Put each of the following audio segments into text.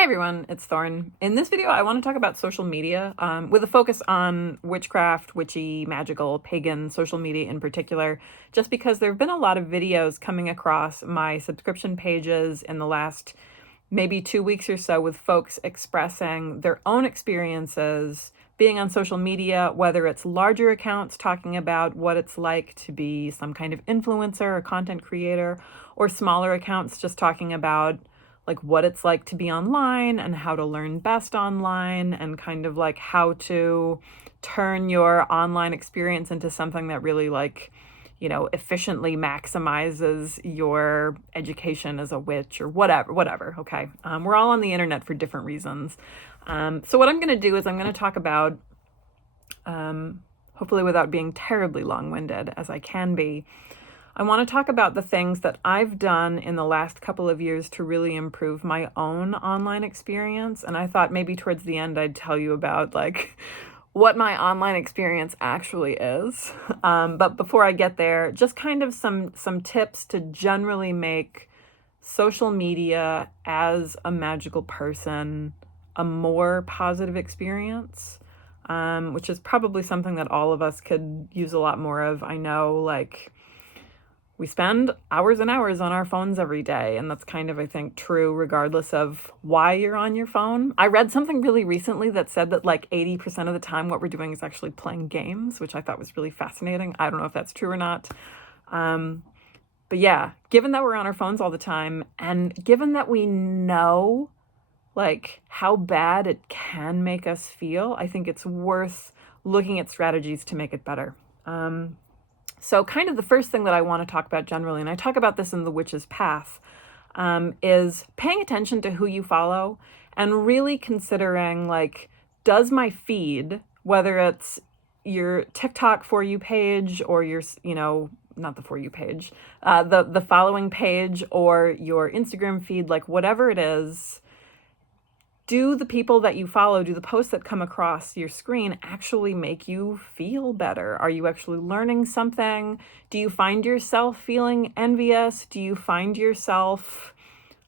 Hi everyone, it's Thorn. In this video, I want to talk about social media with a focus on witchcraft, witchy, magical, pagan social media in particular, just because there have been a lot of videos coming across my subscription pages in the last maybe 2 weeks or so with folks expressing their own experiences being on social media, whether it's larger accounts talking about what it's like to be some kind of influencer or content creator, or smaller accounts just talking about like what it's like to be online and how to learn best online and kind of like how to turn your online experience into something that really efficiently maximizes your education as a witch or whatever. Okay. We're all on the internet for different reasons. So what I'm going to do is I'm going to talk about, hopefully without being terribly long-winded as I can be, I want to talk about the things that I've done in the last couple of years to really improve my own online experience. And I thought maybe towards the end I'd tell you about like what my online experience actually is. But before I get there, just kind of some tips to generally make social media as a magical person a more positive experience, which is probably something that all of us could use a lot more of. I know, like, we spend hours and hours on our phones every day, and that's kind of, I think, true regardless of why you're on your phone. I read something really recently that said that like 80% of the time what we're doing is actually playing games, which I thought was really fascinating. I don't know if that's true or not. But yeah, given that we're on our phones all the time, and given that we know like how bad it can make us feel, I think it's worth looking at strategies to make it better. So kind of the first thing that I want to talk about generally, and I talk about this in The Witch's Path, is paying attention to who you follow and really considering, like, does my feed, whether it's your TikTok For You page or your, not the For You page, the following page or your Instagram feed, like whatever it is, do the people that you follow, do the posts that come across your screen actually make you feel better? Are you actually learning something? Do you find yourself feeling envious? Do you find yourself,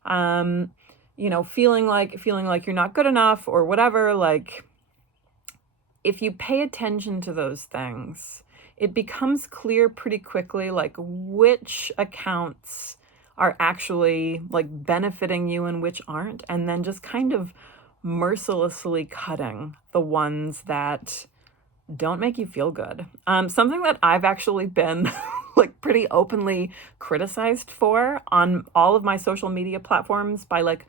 feeling like you're not good enough or whatever? Like, if you pay attention to those things, it becomes clear pretty quickly, like, which accounts are actually like benefiting you and which aren't, and then just kind of mercilessly cutting the ones that don't make you feel good. Something that I've actually been like pretty openly criticized for on all of my social media platforms by like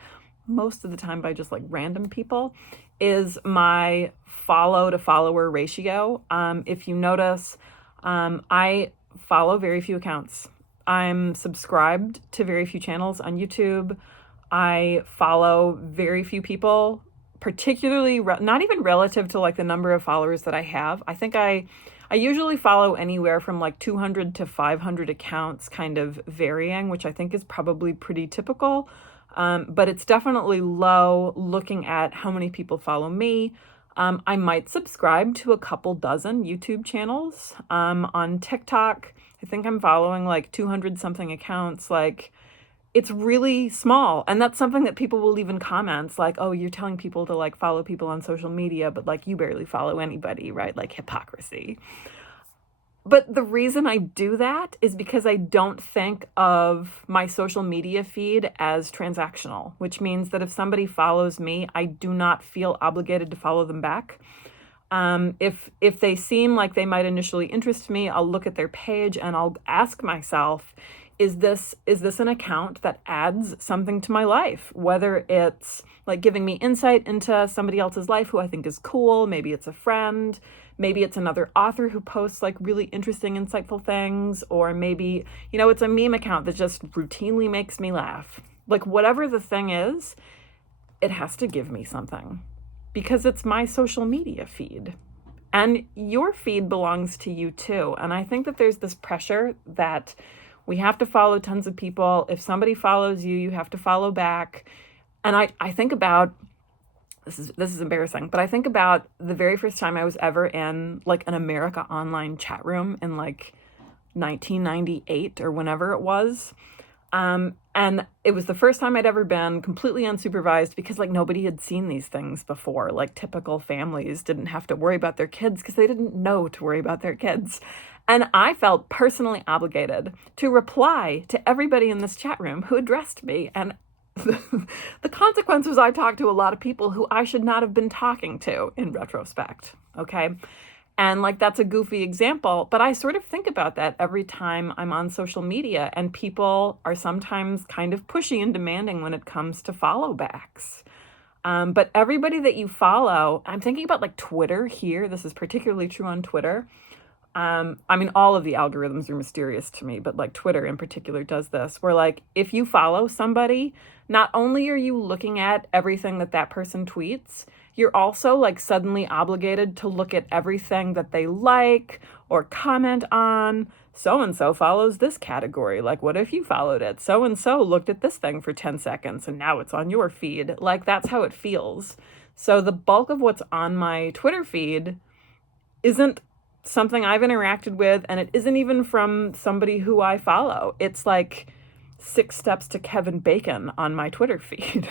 most of the time by just like random people is my follow to follower ratio. If you notice, I follow very few accounts. I'm subscribed to very few channels on YouTube. I follow very few people, particularly not even relative to like the number of followers that I have. I think I usually follow anywhere from like 200 to 500 accounts, kind of varying, which I think is probably pretty typical. But it's definitely low looking at how many people follow me. I might subscribe to a couple dozen YouTube channels. On TikTok, I think I'm following like 200 something accounts. Like, it's really small. And that's something that people will leave in comments like, oh, you're telling people to like follow people on social media, but like you barely follow anybody, right? Like, hypocrisy. But the reason I do that is because I don't think of my social media feed as transactional, which means that if somebody follows me, I do not feel obligated to follow them back. If they seem like they might initially interest me, I'll look at their page and I'll ask myself, is this an account that adds something to my life? Whether it's like giving me insight into somebody else's life who I think is cool, maybe it's a friend, maybe it's another author who posts like really interesting, insightful things, or maybe, it's a meme account that just routinely makes me laugh. Like, whatever the thing is, it has to give me something because it's my social media feed. And your feed belongs to you too. And I think that there's this pressure that we have to follow tons of people. If somebody follows you, you have to follow back. And I think about, this is embarrassing, but I think about the very first time I was ever in like an America Online chat room in like 1998 or whenever it was. And it was the first time I'd ever been completely unsupervised because like nobody had seen these things before. Like typical families didn't have to worry about their kids because they didn't know to worry about their kids. And I felt personally obligated to reply to everybody in this chat room who addressed me. And the consequence was I talked to a lot of people who I should not have been talking to in retrospect. Okay. And like that's a goofy example, but I sort of think about that every time I'm on social media, and people are sometimes kind of pushy and demanding when it comes to follow backs. But everybody that you follow, I'm thinking about like Twitter here. This is particularly true on Twitter. I mean, all of the algorithms are mysterious to me, but like Twitter in particular does this, where like if you follow somebody, not only are you looking at everything that that person tweets, you're also like suddenly obligated to look at everything that they like or comment on. So and so follows this category. Like, what if you followed it? So and so looked at this thing for 10 seconds and now it's on your feed. Like, that's how it feels. So the bulk of what's on my Twitter feed isn't something I've interacted with, and it isn't even from somebody who I follow. It's like 6 steps to Kevin Bacon on my Twitter feed.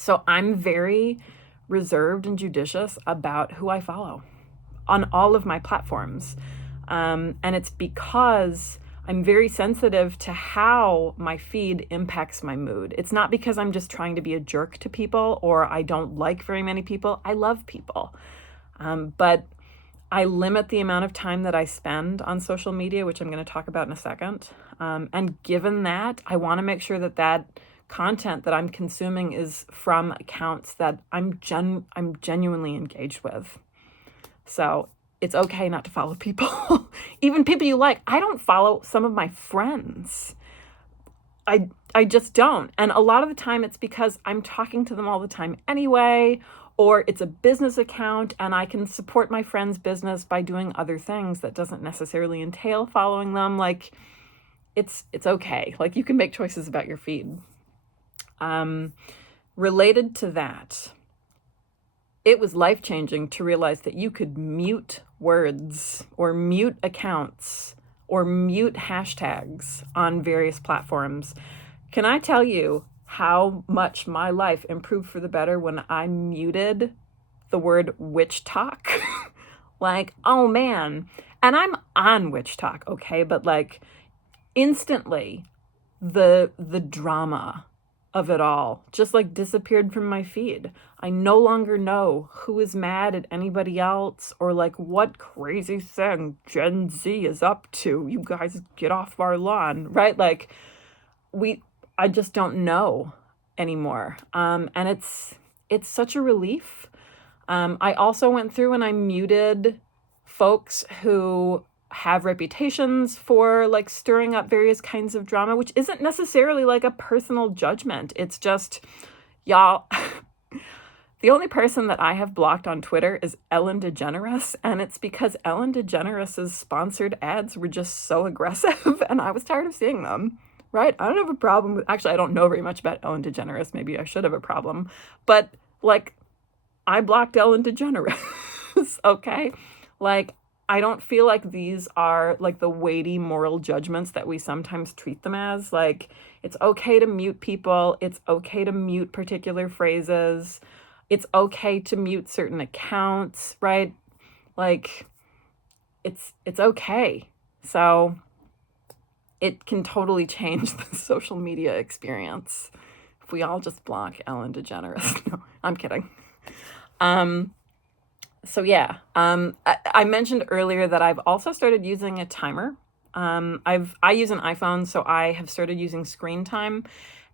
So I'm very reserved and judicious about who I follow on all of my platforms. And it's because I'm very sensitive to how my feed impacts my mood. It's not because I'm just trying to be a jerk to people or I don't like very many people. I love people. But I limit the amount of time that I spend on social media, which I'm going to talk about in a second. And given that, I want to make sure that that content that I'm consuming is from accounts that I'm genuinely engaged with. So it's okay not to follow people, even people you like. I don't follow some of my friends. I just don't. And a lot of the time it's because I'm talking to them all the time anyway, or it's a business account and I can support my friend's business by doing other things that doesn't necessarily entail following them. Like it's okay. Like you can make choices about your feed. Related to that, it was life-changing to realize that you could mute words or mute accounts or mute hashtags on various platforms. Can I tell you how much my life improved for the better when I muted the word witch talk? Like, oh man. And I'm on witch talk, okay? But like instantly the drama of it all just like disappeared from my feed. I no longer know who is mad at anybody else or like what crazy thing Gen Z is up to. You guys get off our lawn, right? Like I just don't know anymore. And it's such a relief. I also went through and I muted folks who have reputations for like stirring up various kinds of drama, which isn't necessarily like a personal judgment. It's just, y'all, the only person that I have blocked on Twitter is Ellen DeGeneres, and it's because Ellen DeGeneres' sponsored ads were just so aggressive, and I was tired of seeing them, right? I don't have a problem with, actually, I don't know very much about Ellen DeGeneres. Maybe I should have a problem, but like, I blocked Ellen DeGeneres, okay? Like, I don't feel like these are like the weighty moral judgments that we sometimes treat them as. Like, it's okay to mute people. It's okay to mute particular phrases. It's okay to mute certain accounts, right? Like, it's okay. So it can totally change the social media experience if we all just block Ellen DeGeneres. No, I'm kidding. So yeah, I mentioned earlier that I've also started using a timer. I use an iPhone, so I have started using screen time,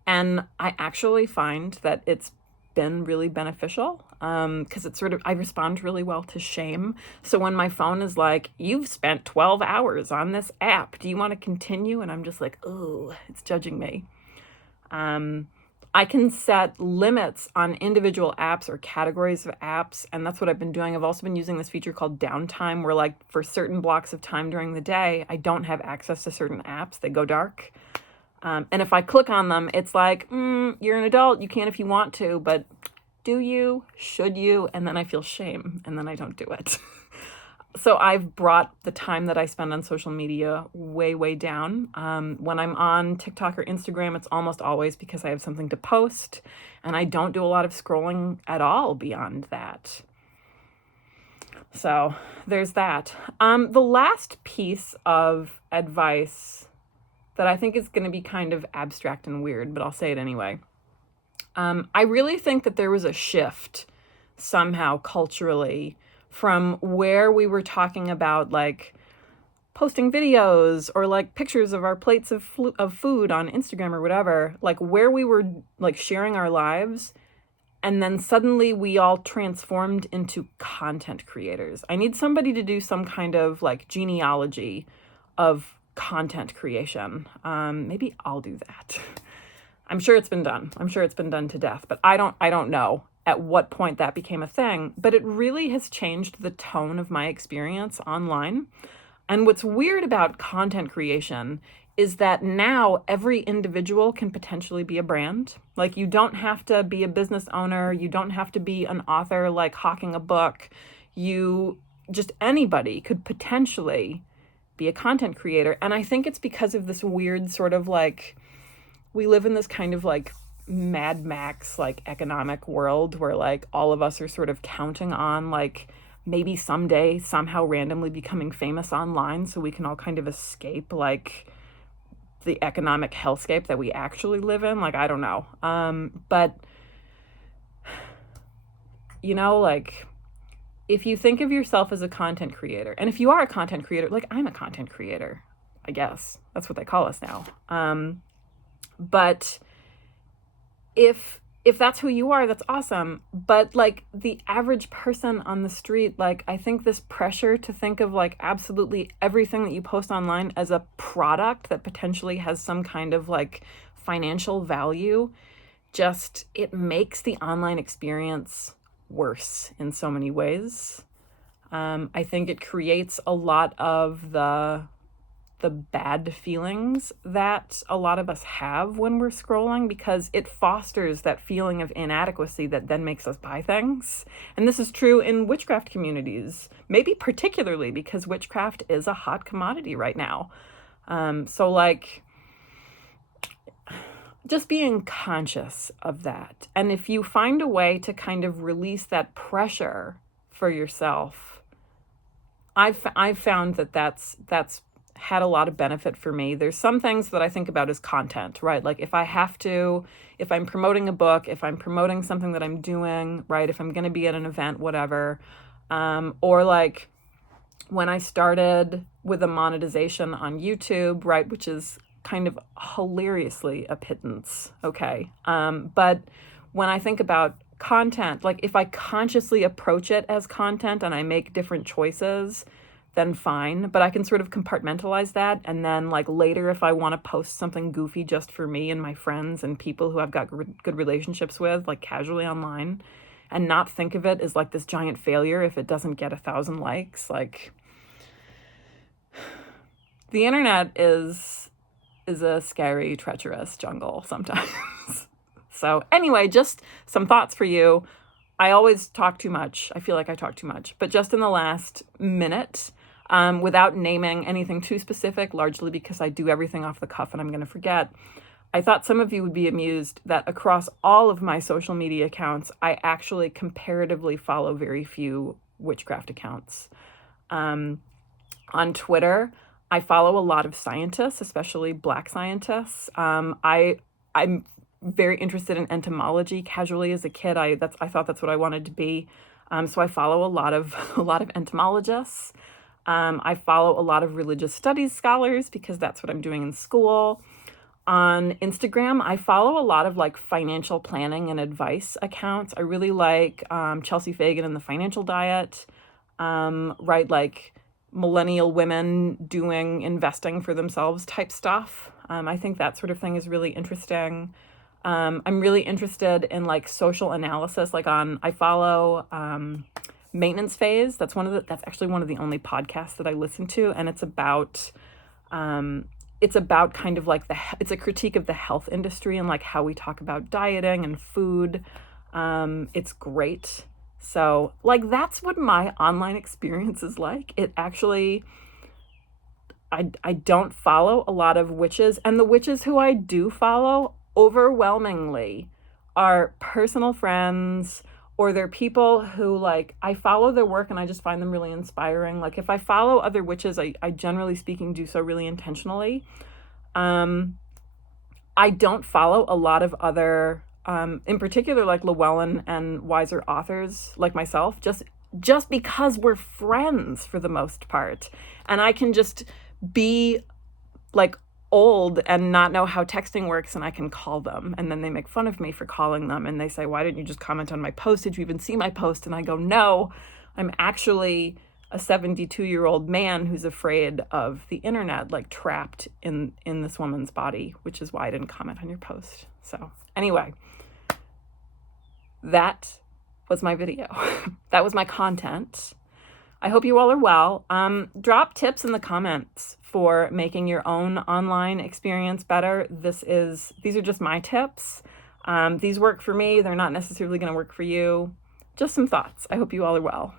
and I actually find that it's been really beneficial because it's sort of, I respond really well to shame. So when my phone is like, you've spent 12 hours on this app, do you want to continue? And I'm just like, oh, it's judging me. I can set limits on individual apps or categories of apps, and that's what I've been doing. I've also been using this feature called downtime, where like for certain blocks of time during the day, I don't have access to certain apps. They go dark. And if I click on them, it's like, you're an adult. You can if you want to, but do you? Should you? And then I feel shame, and then I don't do it. So I've brought the time that I spend on social media way, way down. When I'm on TikTok or Instagram, it's almost always because I have something to post, and I don't do a lot of scrolling at all beyond that. So there's that. The last piece of advice that I think is going to be kind of abstract and weird, but I'll say it anyway. I really think that there was a shift somehow culturally from where we were talking about like posting videos or like pictures of our plates of food on Instagram or whatever, like where we were like sharing our lives. And then suddenly we all transformed into content creators. I need somebody to do some kind of like genealogy of content creation. Maybe I'll do that. I'm sure it's been done. I'm sure it's been done to death, but I don't know at what point that became a thing, but it really has changed the tone of my experience online. And what's weird about content creation is that now every individual can potentially be a brand. Like you don't have to be a business owner. You don't have to be an author like hawking a book. Anybody could potentially be a content creator. And I think it's because of this weird sort of like, we live in this kind of like Mad Max like economic world where like all of us are sort of counting on like maybe someday somehow randomly becoming famous online so we can all kind of escape like the economic hellscape that we actually live in. Like I don't know, but you know, like if you think of yourself as a content creator, and if you are a content creator, like I'm a content creator, I guess that's what they call us now, but if that's who you are, that's awesome. But like the average person on the street, like I think this pressure to think of like absolutely everything that you post online as a product that potentially has some kind of like financial value, just it makes the online experience worse in so many ways. I think it creates a lot of the bad feelings that a lot of us have when we're scrolling, because it fosters that feeling of inadequacy that then makes us buy things. And this is true in witchcraft communities, maybe particularly because witchcraft is a hot commodity right now. So like just being conscious of that. And if you find a way to kind of release that pressure for yourself, I've found that that's had a lot of benefit for me. There's some things that I think about as content, right? Like if I'm promoting a book, if I'm promoting something that I'm doing, right? If I'm going to be at an event, whatever. Or like when I started with a monetization on YouTube, right? Which is kind of hilariously a pittance. Okay. But when I think about content, like if I consciously approach it as content and I make different choices, then fine. But I can sort of compartmentalize that. And then like later, if I want to post something goofy just for me and my friends and people who I've got good relationships with, like casually online, and not think of it as like this giant failure if it doesn't get 1,000 likes, like the internet is a scary, treacherous jungle sometimes. So anyway, just some thoughts for you. I always talk too much. I feel like I talk too much, but just in the last minute, without naming anything too specific, largely because I do everything off the cuff and I'm going to forget, I thought some of you would be amused that across all of my social media accounts, I actually comparatively follow very few witchcraft accounts. On Twitter, I follow a lot of scientists, especially Black scientists. I'm very interested in entomology. Casually as a kid, I thought that's what I wanted to be. So I follow a lot of entomologists. I follow a lot of religious studies scholars because that's what I'm doing in school. On Instagram, I follow a lot of like financial planning and advice accounts. I really like Chelsea Fagan and the Financial Diet, right? Like millennial women doing investing for themselves type stuff. I think that sort of thing is really interesting. I'm really interested in like social analysis. Like I follow Maintenance Phase. That's actually one of the only podcasts that I listen to, and it's about kind of like it's a critique of the health industry and like how we talk about dieting and food. It's great. So, like, that's what my online experience is like. It actually, I don't follow a lot of witches, and the witches who I do follow overwhelmingly are personal friends, or they're people who, like, I follow their work and I just find them really inspiring. Like, if I follow other witches, I generally speaking do so really intentionally. I don't follow a lot of other, in particular, like Llewellyn and wiser authors like myself, just because we're friends for the most part, and I can just be like old and not know how texting works, and I can call them, and then they make fun of me for calling them, and they say, why didn't you just comment on my post? Did you even see my post? And I go, no, I'm actually a 72-year-old man who's afraid of the internet, like trapped in this woman's body, which is why I didn't comment on your post. So anyway, that was my video. That was my content. I hope you all are well. Drop tips in the comments for making your own online experience better. These are just my tips. These work for me. They're not necessarily going to work for you. Just some thoughts. I hope you all are well.